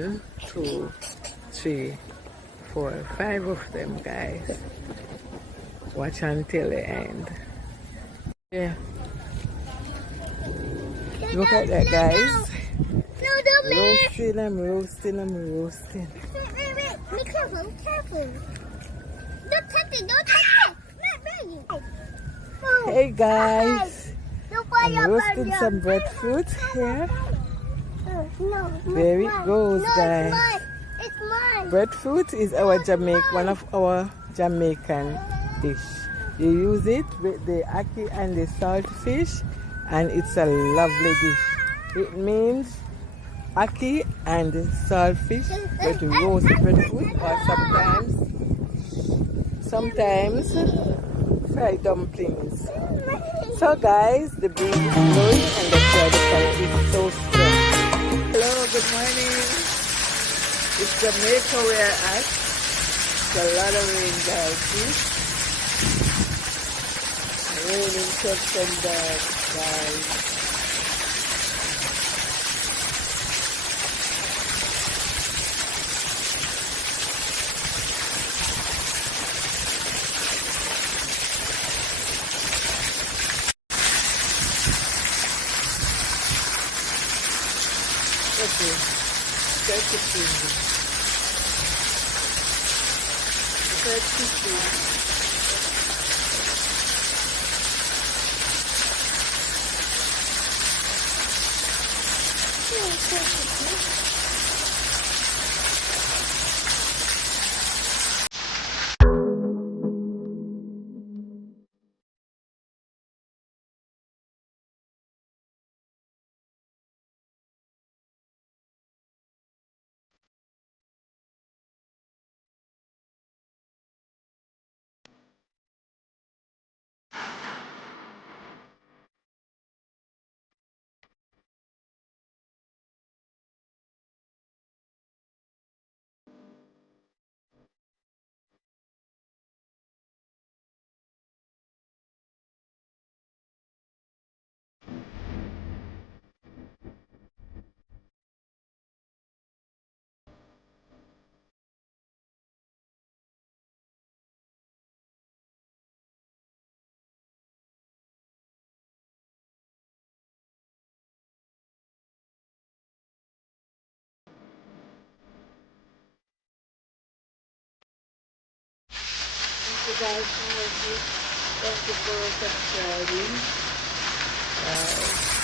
1, 2, 3, 4, 5 of them, guys. Watch until the end. Yeah. Look at that, guys. Roasting, I'm roasting, I'm roasting. Wait. Be careful, careful. Don't touch it, don't touch it. Not ready. Hey, guys. I'm roasting some breadfruit here. No, There it goes, guys. It's mine. Breadfruit is one of our Jamaican dish. You use it with the ackee and the saltfish, and it's a lovely dish. It means ackee and saltfish with roast breadfruit, or sometimes fried dumplings. So guys, the breeze is blowing and the sun is so strong. Hello, good morning. It's Jamaica we're at. It's a lot of rain, guys. See? Raining such and that, guys. Okay, that's it. Thank you guys for watching. Thank you for subscribing.